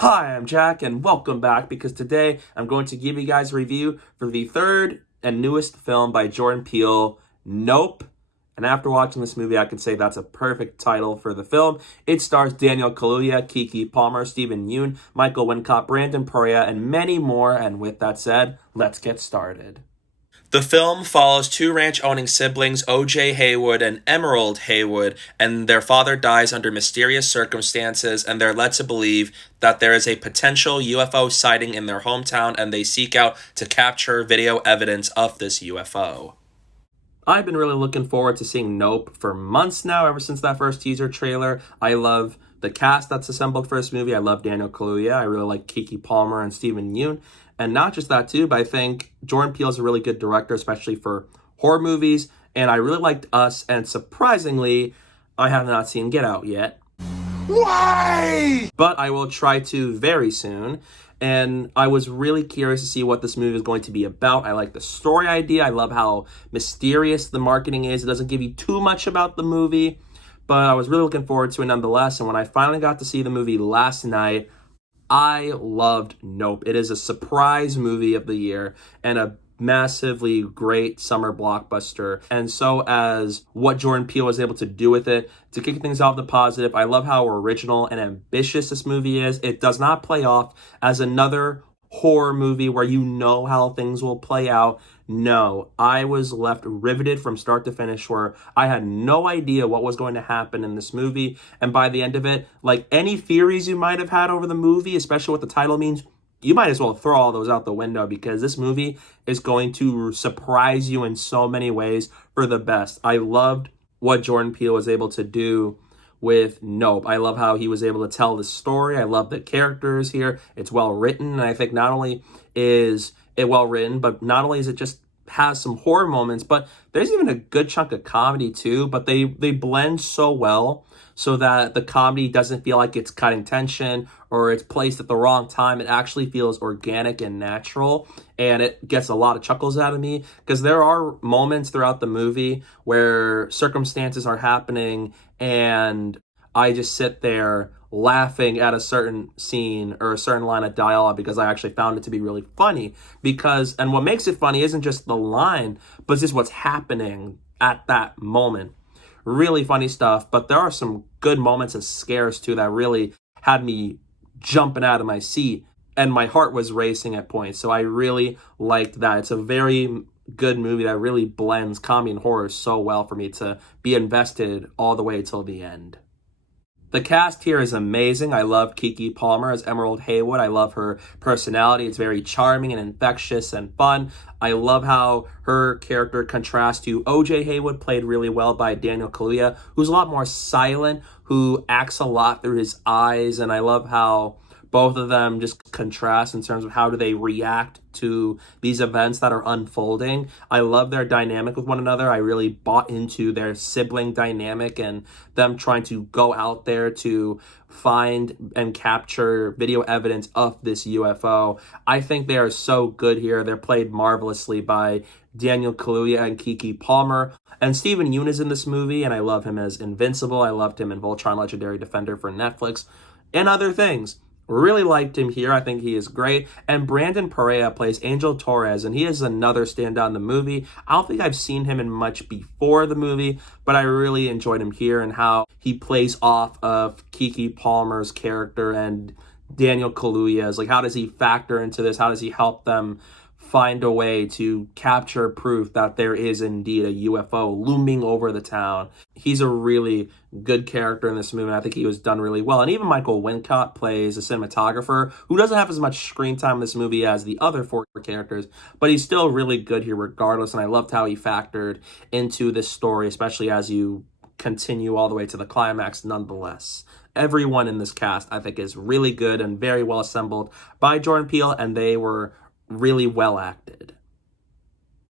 Hi, I'm Jack, and welcome back because today I'm going to give you guys a review for the third and newest film by Jordan Peele, Nope. And after watching this movie, I can say that's a perfect title for the film. It stars Daniel Kaluuya, Keke Palmer, Yeun, Michael Wincott, Brandon Perea, and many more. And with that said, let's get started. The film follows two ranch-owning siblings, O.J. Haywood and Emerald Haywood, and their father dies under mysterious circumstances, and they're led to believe that there is a potential UFO sighting in their hometown, and they seek out to capture video evidence of this UFO. I've been really looking forward to seeing Nope for months now, ever since that first teaser trailer. I love the cast that's assembled for this movie. I love Daniel Kaluuya. I really like Keke Palmer and Yeun. And not just that too, but I think Jordan Peele is a really good director, especially for horror movies. And I really liked Us, and surprisingly, I have not seen Get Out yet. Why? But I will try to very soon. And I was really curious to see what this movie is going to be about. I like the story idea. I love how mysterious the marketing is. It doesn't give you too much about the movie, but I was really looking forward to it nonetheless. And when I finally got to see the movie last night, I loved Nope. It is a surprise movie of the year and a massively great summer blockbuster. And so as what Jordan Peele was able to do with it, to kick things off the positive, I love how original and ambitious this movie is. It does not play off as another horror movie where you know how things will play out. No, I was left riveted from start to finish, where I had no idea what was going to happen in this movie. And by the end of it, like any theories you might have had over the movie, especially what the title means, you might as well throw all those out the window, because this movie is going to surprise you in so many ways for the best. I loved what Jordan Peele was able to do with Nope. I love how he was able to tell the story. I love the characters here. It's well written, and I think not only is it well written, but not only is it just has some horror moments, but there's even a good chunk of comedy too. But they blend so well so that the comedy doesn't feel like it's cutting tension or it's placed at the wrong time. It actually feels organic and natural, and it gets a lot of chuckles out of me, because there are moments throughout the movie where circumstances are happening and I just sit there laughing at a certain scene or a certain line of dialogue, because I actually found it to be really funny. And what makes it funny isn't just the line, but just what's happening at that moment. Really funny stuff, but there are some good moments of scares too that really had me jumping out of my seat, and my heart was racing at points. So I really liked that. It's a very good movie that really blends comedy and horror so well for me to be invested all the way till the end. The cast here is amazing. I love Keke Palmer as Emerald Haywood. I love her personality. It's very charming and infectious and fun. I love how her character contrasts to O.J. Haywood, played really well by Daniel Kaluuya, who's a lot more silent, who acts a lot through his eyes. And I love how both of them just contrast in terms of how do they react to these events that are unfolding. I love their dynamic with one another. I really bought into their sibling dynamic and them trying to go out there to find and capture video evidence of this UFO. I think they are so good here. They're played marvelously by Daniel Kaluuya and Keke Palmer. And Yeun is in this movie, and I love him as Invincible. I loved him in Voltron Legendary Defender for Netflix and other things. Really liked him here. I think he is great. And Brandon Perea plays Angel Torres, and he is another standout in the movie. I don't think I've seen him in much before the movie, but I really enjoyed him here and how he plays off of Keke Palmer's character and Daniel Kaluuya's. Like, how does he factor into this? How does he help them find a way to capture proof that there is indeed a UFO looming over the town? He's a really good character in this movie. I think he was done really well. And even Michael Wincott plays a cinematographer who doesn't have as much screen time in this movie as the other four characters, but he's still really good here regardless. And I loved how he factored into this story, especially as you continue all the way to the climax nonetheless. Everyone in this cast, I think, is really good and very well assembled by Jordan Peele, and they were really well acted.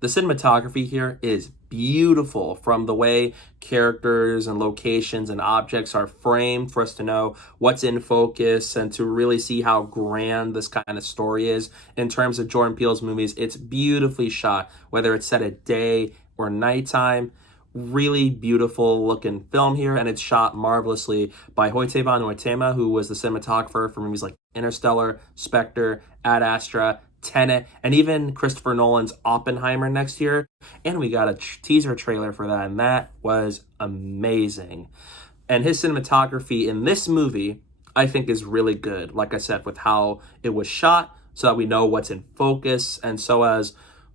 The cinematography here is beautiful, from the way characters and locations and objects are framed for us to know what's in focus and to really see how grand this kind of story is. In terms of Jordan Peele's movies, it's beautifully shot, whether it's set at day or nighttime. really beautiful looking film here, and it's shot marvelously by Hoyte van Hoytema, who was the cinematographer for movies like Interstellar, Spectre, Ad Astra, Tenet, and even Christopher Nolan's Oppenheimer next year. And we got a teaser trailer for that, and that was amazing. And his cinematography in this movie, I think, is really good. Like I said, with how it was shot, so that we know what's in focus, and so as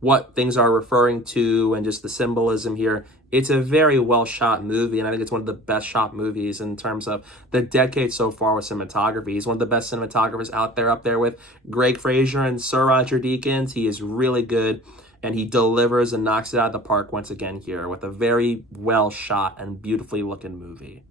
what things are referring to, and just the symbolism here. It's a very well shot movie, and I think it's one of the best shot movies in terms of the decade so far with cinematography. He's one of the best cinematographers out there, up there with Greg Fraser and Sir Roger Deakins. He is really good, and he delivers and knocks it out of the park once again here with a very well shot and beautifully looking movie.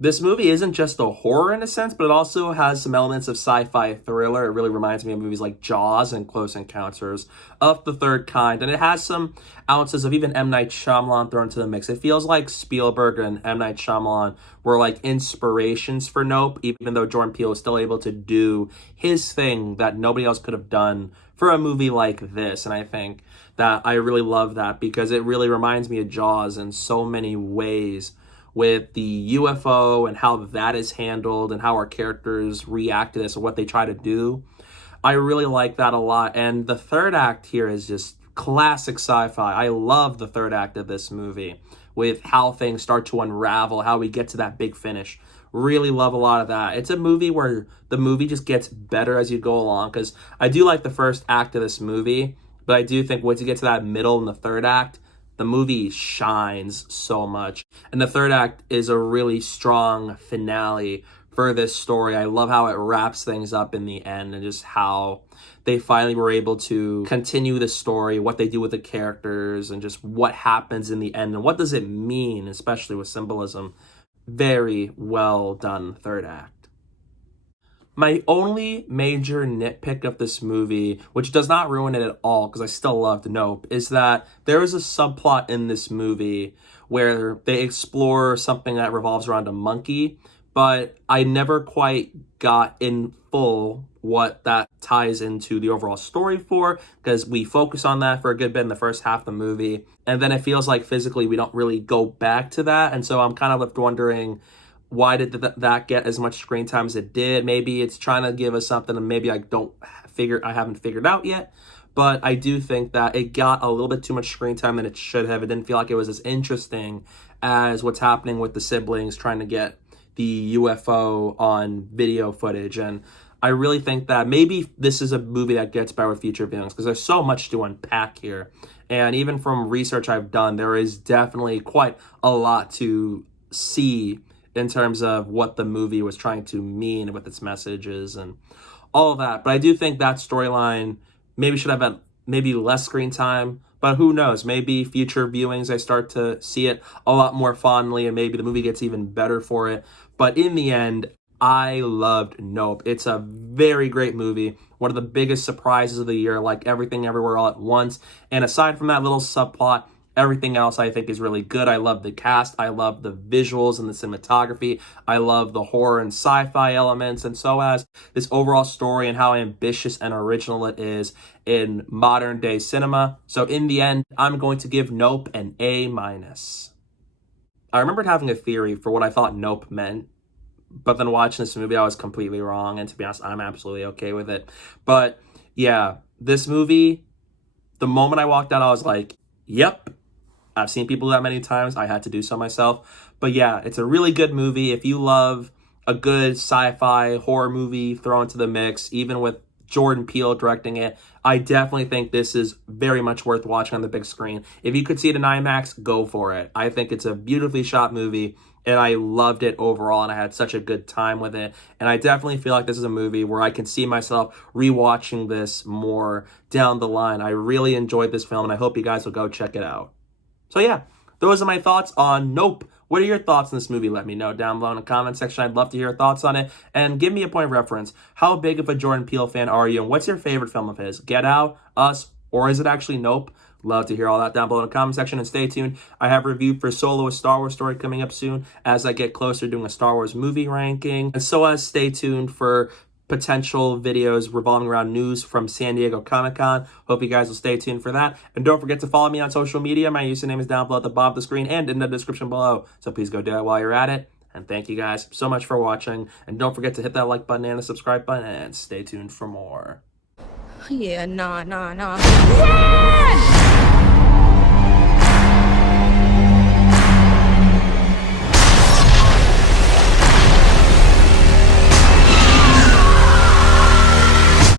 This movie isn't just a horror in a sense, but it also has some elements of sci-fi thriller. It really reminds me of movies like Jaws and Close Encounters of the Third Kind. And it has some ounces of even M. Night Shyamalan thrown into the mix. It feels like Spielberg and M. Night Shyamalan were like inspirations for Nope, even though Jordan Peele was still able to do his thing that nobody else could have done for a movie like this. And I think that I really love that because it really reminds me of Jaws in so many ways, with the UFO and how that is handled and how our characters react to this and what they try to do. I really like that a lot. And the third act here is just classic sci-fi. I love the third act of this movie with how things start to unravel, how we get to that big finish. Really love a lot of that. It's a movie where the movie just gets better as you go along, because I do like the first act of this movie, but I do think once you get to that middle and the third act, the movie shines so much. And the third act is a really strong finale for this story. I love how it wraps things up in the end and just how they finally were able to continue the story, what they do with the characters, and just what happens in the end and what does it mean, especially with symbolism. Very well done third act. My only major nitpick of this movie, which does not ruin it at all because I still loved Nope, is that there is a subplot in this movie where they explore something that revolves around a monkey, but I never quite got in full what that ties into the overall story for, because we focus on that for a good bit in the first half of the movie, and then it feels like physically we don't really go back to that, and so I'm kind of left wondering, why did that get as much screen time as it did? Maybe it's trying to give us something and maybe I haven't figured out yet. But I do think that it got a little bit too much screen time than it should have. It didn't feel like it was as interesting as what's happening with the siblings trying to get the UFO on video footage. And I really think that maybe this is a movie that gets better with future viewings because there's so much to unpack here. And even from research I've done, there is definitely quite a lot to see in terms of what the movie was trying to mean with its messages and all of that. But I do think that storyline maybe should have had maybe less screen time, but who knows? Maybe future viewings I start to see it a lot more fondly and maybe the movie gets even better for it. But in the end, I loved Nope. It's a very great movie. One of the biggest surprises of the year, like Everything Everywhere All at Once. And aside from that little subplot, everything else I think is really good. I love the cast. I love the visuals and the cinematography. I love the horror and sci-fi elements. And so as this overall story and how ambitious and original it is in modern day cinema. So in the end, I'm going to give Nope an A-. I remembered having a theory for what I thought Nope meant, but then watching this movie, I was completely wrong. And to be honest, I'm absolutely okay with it. But yeah, this movie, the moment I walked out, I was like, yep. I've seen people do that many times. I had to do so myself. But yeah, it's a really good movie. If you love a good sci-fi horror movie thrown into the mix, even with Jordan Peele directing it, I definitely think this is very much worth watching on the big screen. If you could see it in IMAX, go for it. I think it's a beautifully shot movie, and I loved it overall, and I had such a good time with it. And I definitely feel like this is a movie where I can see myself rewatching this more down the line. I really enjoyed this film, and I hope you guys will go check it out. So yeah, those are my thoughts on Nope. What are your thoughts on this movie? Let me know down below in the comment section. I'd love to hear your thoughts on it. And give me a point of reference. How big of a Jordan Peele fan are you? And what's your favorite film of his? Get Out, Us, or is it actually Nope? Love to hear all that down below in the comment section. And stay tuned. I have a review for Solo, a Star Wars story coming up soon as I get closer to doing a Star Wars movie ranking. And so stay tuned for potential videos revolving around news from San Diego Comic-Con. Hope you guys will stay tuned for that. And don't forget to follow me on social media. My username is down below at the bottom of the screen and in the description below. So please go do that while you're at it. And thank you guys so much for watching. And don't forget to hit that like button and the subscribe button. And stay tuned for more. Yeah, nah. Run!